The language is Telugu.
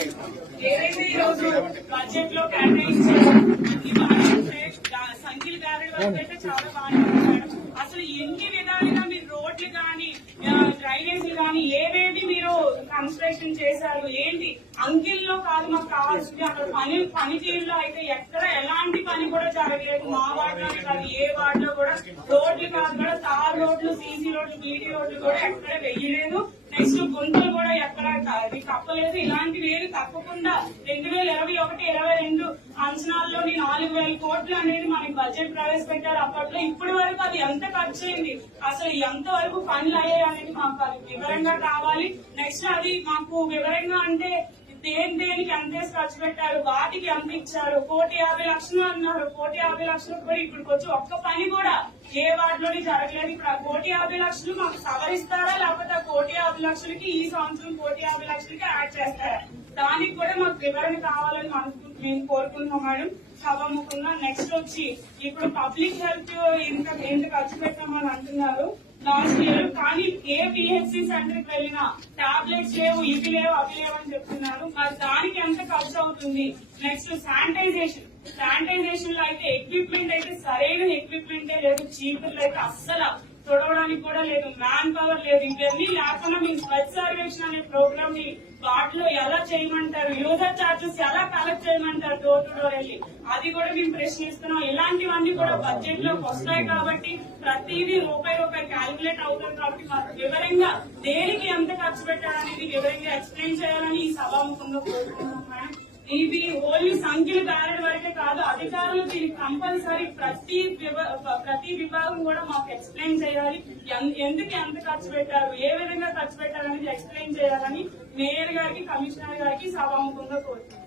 ఏదైతే ఈ రోజు బడ్జెట్లో సంఖ్యలు గారెడ్ చాలా బాగా అసలు ఎన్ని విధాలుగా మీరు రోడ్లు కానీ డ్రైనేజీలు కానీ ఏవేవి మీరు కన్స్ట్రక్షన్ చేశారు ఏంటి? అంకిల్లో కాదు మాకు కావాల్సింది. అక్కడ పని పనితీరులో అయితే ఎక్కడ ఎలాంటి పని కూడా జరగలేదు. మా వార్డులోనే కాదు ఏ వార్డులో కూడా రోడ్లు కాదు. కూడా తార్ రోడ్లు సీసీ రోడ్లు బీటీ రోడ్లు కూడా ఎక్కడ వెయ్యలేదు నెక్స్ట్ గుంతలు ఎక్కడ అది తప్పలేదు ఇలాంటివి ఏవి తప్పకుండా రెండు వేల ఇరవై ఒకటి ఇరవై రెండు అంచనాల్లోని నాలుగు వేల కోట్లు అనేది మనకి బడ్జెట్ ప్రవేశపెట్టారు. అప్పట్లో ఇప్పటి వరకు అది ఎంత ఖర్చు అయింది అసలు ఎంత వరకు పనులు అయ్యాయి అనేది మాకు అది వివరంగా కావాలి. నెక్స్ట్ అది మాకు వివరంగా అంటే దేని దేనికి ఎంత ఖర్చు పెట్టారు? వాటికి ఎంత ఇచ్చారు? కోటి యాభై లక్షలు అన్నారు. కోటి యాభై లక్షలు కూడా ఇప్పటికి వచ్చి ఒక్క పని కూడా ఏ వార్డులోని జరగలేదు. ఇప్పుడు ఆ కోటి యాభై లక్షలు మాకు సవరిస్తారా? లేకపోతే ఆ కోటి యాభై లక్షలకి ఈ సంవత్సరం కోటి యాభై లక్షలకి యాడ్ చేస్తారా? దానికి కూడా మాకు వివరణ కావాలని అనుకు- మేము కోరుకుంటున్నాం మేడం. సభాముఖంగా నెక్స్ట్ వచ్చి ఇప్పుడు పబ్లిక్ హెల్త్ ఇంత ఎంత ఖర్చు పెట్టామని అంటున్నారు. లాస్ట్ ఇయర్ కానీ ఏ పిహెచ్సి సెంటర్కి వెళ్ళినా టాబ్లెట్స్ లేవు ఇవి లేవు అవి లేవు చెప్తున్నారు. మరి దానికి ఎంత ఖర్చు అవుతుంది? నెక్స్ట్ శానిటైజేషన్ శానిటైజేషన్లో అయితే ఎక్విప్మెంట్ అయితే సరైన ఎక్విప్మెంటే లేదు. చీపుర్లు అయితే అస్సలు తొడవడానికి కూడా లేదు మ్యాన్ పవర్ లేదు. ఇవన్నీ లేకుండా మీరు స్వచ్ఛ సర్వేక్షణ అనే ప్రోగ్రామ్ని వాటిలో ఎలా చేయమంటారు? యూజర్ చార్జెస్ ఎలా కలెక్ట్ చేయమంటారు డోర్ టు డోర్ వెళ్ళి? అది కూడా మేము ప్రశ్నిస్తున్నాం. ఇలాంటివన్నీ కూడా బడ్జెట్లోకి వస్తాయి కాబట్టి ప్రతిదీ రూపాయి రూపాయి క్యాల్కులేట్ అవుతుంది కాబట్టి మాకు వివరంగా దేనికి ఎంత ఖర్చు పెట్టాలనేది వివరంగా ఎక్స్ప్లెయిన్ చేయాలని ఈ సభాముఖంగా కోరుకుంటున్నాం మేడం. ఇది ఓన్లీ సంఖ్యలు కారడం వరకే కాదు అధికారులు దీనికి కంపల్సరీ ప్రతి ప్రతి విభాగం కూడా మాకు ఎక్స్ప్లెయిన్ చేయాలి. ఎందుకు ఎంత ఖర్చు పెట్టారు? ఏ విధంగా ఖర్చు పెట్టారు అనేది ఎక్స్ప్లెయిన్ చేయాలని మేయర్ గారికి కమిషనర్ గారికి సభాముఖంగా కోరుతున్నాం.